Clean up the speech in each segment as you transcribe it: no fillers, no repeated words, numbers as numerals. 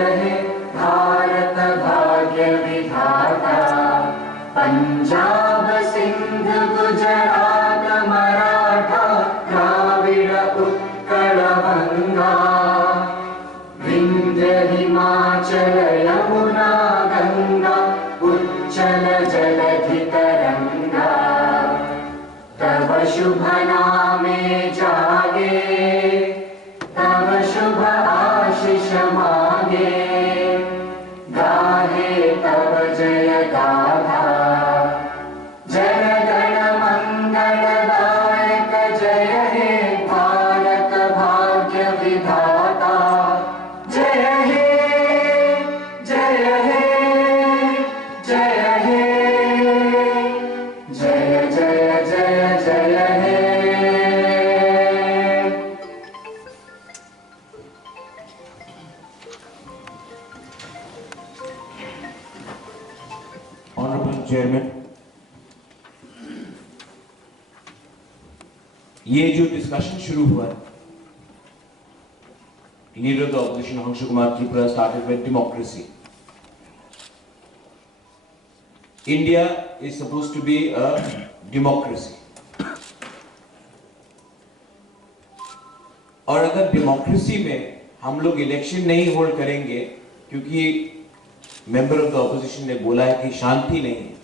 रहे भारत भाग्य विधाता। पंजाब सिंध गुजरात मराठा द्राविड़ उत्कल गंगा, विंध्य हिमाचल यमुना गंगा उच्चल जलधि तरंगा। तव शुभ नामे जागे, तव शुभ आशीष मांगे, गाहे तव जय गाथा। जय गण मंगल दायक जय हे भारत भाग्य विधाता। जय हे जय हे जय हे, जय जय जय जय हे। Honorable Chairman, ये जो डिस्कशन शुरू हुआ है, leader of the opposition Anshu Kumar Tripura started with democracy. India is supposed to be a democracy. और अगर डेमोक्रेसी में हम लोग इलेक्शन नहीं होल्ड करेंगे, क्योंकि मेंबर ऑफ द ऑपोजिशन ने बोला है कि शांति नहीं है।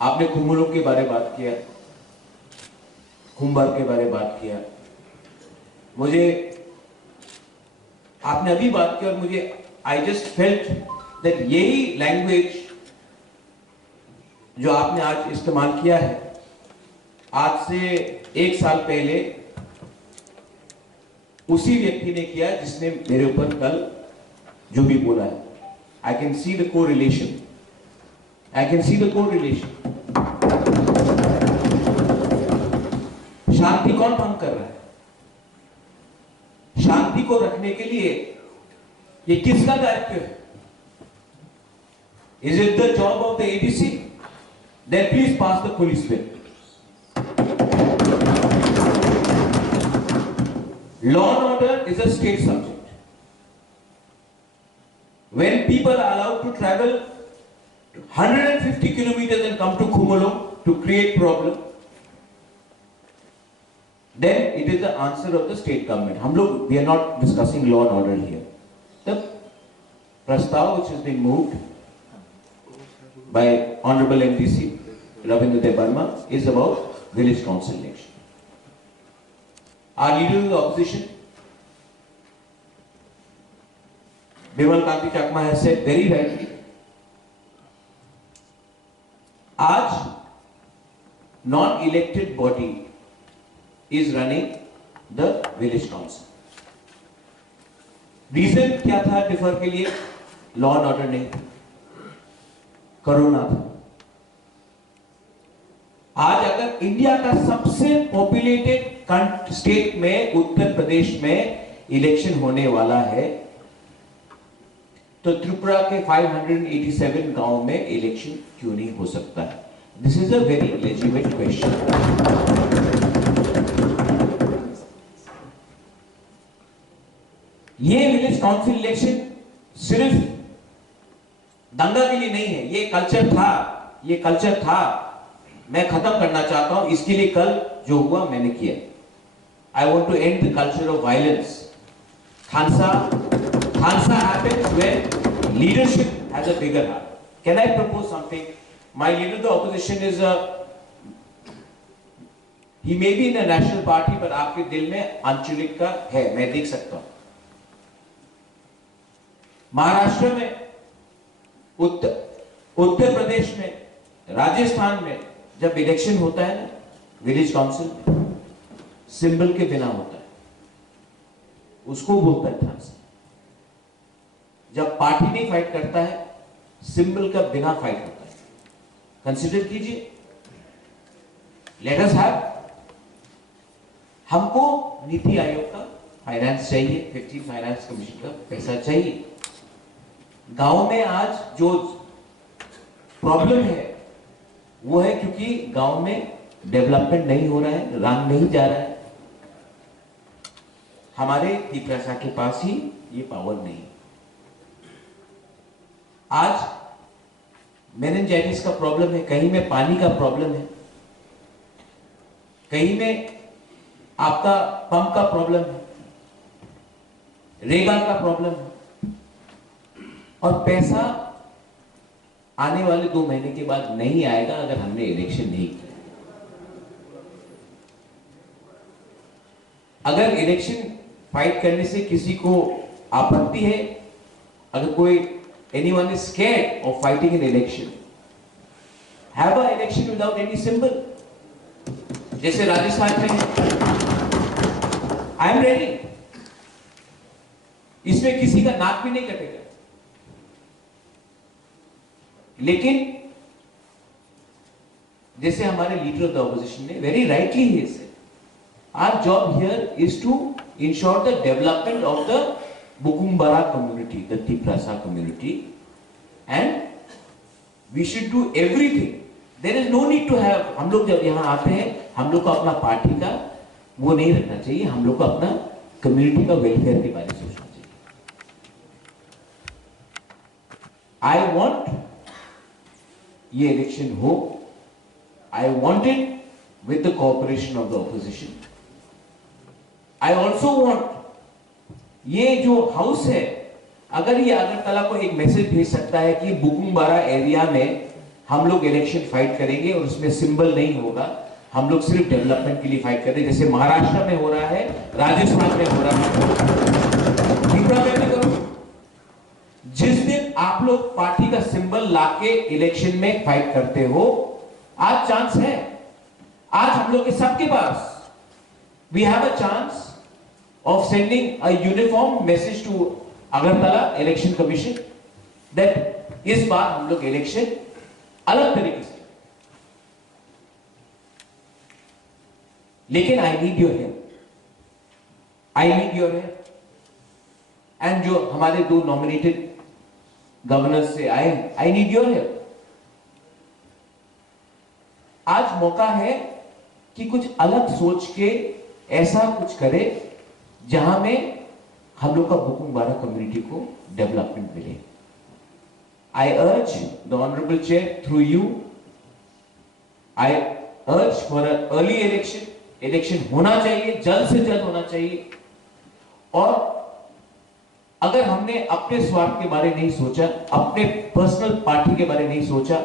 आपने कुम्भलों के बारे में बात किया, कुंभार के बारे में बात किया, मुझे आपने अभी बात की और मुझे आई जस्ट फेल्ट दैट यही लैंग्वेज जो आपने आज इस्तेमाल किया है, आज से 1 साल पहले उसी व्यक्ति ने किया जिसने मेरे ऊपर कल जो भी बोला है। I can see the correlation, I can see the correlation. शांति कौन भंग कर रहा है? शांति को रखने के लिए ये किसका दायित्व है? Is it the job of the ADC? Then please pass the police bill. Law and order is a state subject. When people are allowed to travel 150 kilometers and come to Khumalo to create problem, then it is the answer of the state government. हम लोग we are not discussing law and order here. The प्रस्ताव which has been moved by Honorable MDC Ravindra Debarma is about village council election. Our leader of the opposition, Bimal Kanti Chakma, has said very rightly, आज non-elected body is running the village council. Reason क्या था differ के लिए? Law and order नहीं, corona था. आज अगर India का सबसे पॉपुलेटेड स्टेट में उत्तर प्रदेश में इलेक्शन होने वाला है, तो त्रिपुरा के 587 गांव में इलेक्शन क्यों नहीं हो सकता है? This is a very legitimate question. ये विलेज काउंसिल इलेक्शन सिर्फ दंगा के लिए नहीं है. ये कल्चर था, मैं खत्म करना चाहता हूं. इसके लिए कल जो हुआ मैंने किया. I want to end the culture of violence. Khansa happens when leadership has a bigger heart. Can I propose something? My leader of the opposition is he may be in a national party, but आपके दिल में आंचलिक का है, मैं देख सकता हूं. महाराष्ट्र में, उत्तर प्रदेश में, राजस्थान में जब इलेक्शन होता है ना विलेज काउंसिल में, सिंबल के बिना होता है, उसको बोलता है थांसा. जब पार्टी नहीं फाइट करता है, सिंबल का बिना फाइट होता है. कंसीडर कीजिए. Let us have. हमको नीति आयोग का फाइनेंस चाहिए, 50 फाइनेंस कमीशन का पैसा चाहिए. गांव में आज जो प्रॉब्लम है वो है क्योंकि गांव में डेवलपमेंट नहीं हो रहा है, रंग नहीं जा रहा है. हमारे तिपरासा के पास ही ये पावर नहीं। आज मेनिंजाइटिस का प्रॉब्लम है, कहीं में पानी का प्रॉब्लम है, कहीं में आपका पंप का प्रॉब्लम है, रेगा का प्रॉब्लम है, और पैसा आने वाले 2 महीने के बाद नहीं आएगा अगर हमने इलेक्शन नहीं किया। अगर इलेक्शन फाइट करने से किसी को आपत्ति है, अगर कोई anyone is scared of fighting an election, have an election without any symbol, जैसे राजस्थान में है। I am ready, इसमें किसी का नाक भी नहीं कटेगा, लेकिन जैसे हमारे लीडर ऑफ द ऑपोजिशन ने very rightly he said, our job here is to ensure the development of the Bukumbara community, the Tiprasa community, and we should do everything. There is no need to have, हम लोग जब यहाँ आते हैं हम लोग को अपना पार्टी का वो नहीं रखना चाहिए, हम लोग को अपना कम्युनिटी का वेलफेयर के बारे में सोचना चाहिए। I want ये इलेक्शन हो, I want it with the cooperation of the opposition. I also want ये जो हाउस है, अगर ये अगरतला को एक मैसेज भेज सकता है कि बुकुम्बारा एरिया में हम लोग इलेक्शन फाइट करेंगे और उसमें सिंबल नहीं होगा, हम लोग सिर्फ डेवलपमेंट के लिए फाइट करेंगे, जैसे महाराष्ट्र में हो रहा है, राजस्थान में हो रहा है, त्रिपुरा में भी करो। जिस दिन आप लोग पार्टी का सिंबल लाके इलेक्शन में फाइट करते हो, आज चांस है, आज हम लोग के सबके पास we have a chance of sending a uniform message to Agartala Election Commission that इस बार हम लोग इलेक्शन अलग तरीके से, लेकिन I need your help, I need your help, and जो हमारे 2 नॉमिनेटेड गवर्नर्स से आए, I need your help। आज मौका है कि कुछ अलग सोच के ऐसा कुछ करे जहां में हम लोग का बुकुम्बारा कम्युनिटी को डेवलपमेंट मिले। I urge the honourable chair through you, I urge for early election, election होना चाहिए, जल्द से जल्द होना चाहिए। और अगर हमने अपने स्वार्थ के बारे नहीं सोचा, अपने पर्सनल पार्टी के बारे नहीं सोचा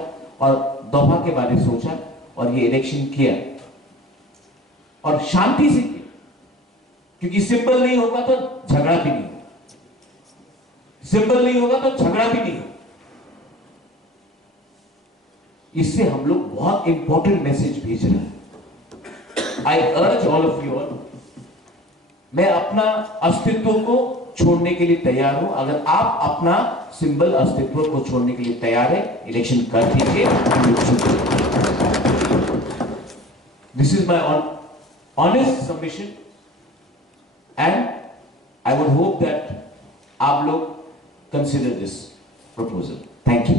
और दफा के बारे में सोचा और ये इलेक्शन किया और शांति से किया, क्योंकि सिंबल नहीं होगा तो झगड़ा भी नहीं होगा, सिंबल नहीं होगा तो झगड़ा भी नहीं होगा। इससे हम लोग बहुत इंपॉर्टेंट मैसेज भेज रहे हैं। आई अर्ज ऑल ऑफ यू ऑल, मैं अपना अस्तित्व को छोड़ने के लिए तैयार हूं। अगर आप अपना सिंबल अस्तित्व को छोड़ने के लिए तैयार है, इलेक्शन कर दीजिए। This is my honest submission and I would hope that आप लोग consider this proposal. Thank you.